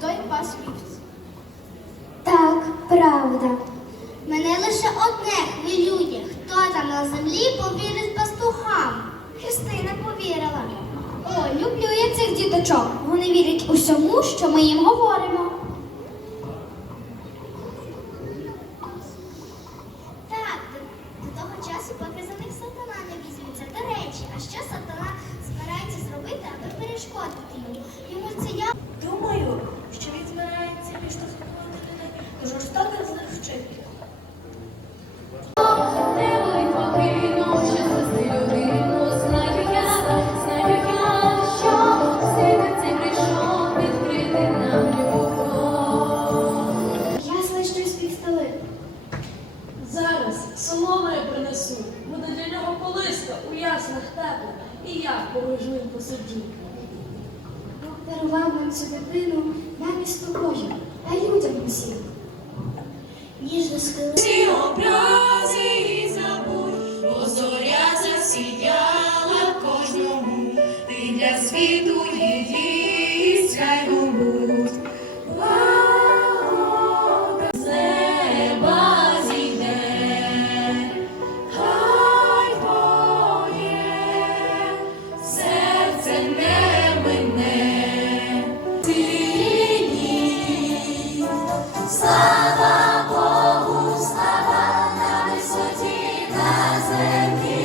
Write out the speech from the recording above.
той пас вівць. Так, правда. Мене лише одне хвилює, хто там на землі повірить пастухам. Христина повірила. О, люблю я цих діточок. Вони вірять усьому, що ми їм говоримо. Так, до, того часу, поки за них сатана не візьметься. До речі, а що сатана збирається зробити, аби перешкодити йому? Йому це і я поруч ним посиджу. Бог дарував нам цю дитину замість тобою та людям усім. Ніжно схили. Всі образи і забудь, бо зоря засіяла кожному, ти для світу її сяйво будь. Сині, Слава Богу, слава на висоті, на землі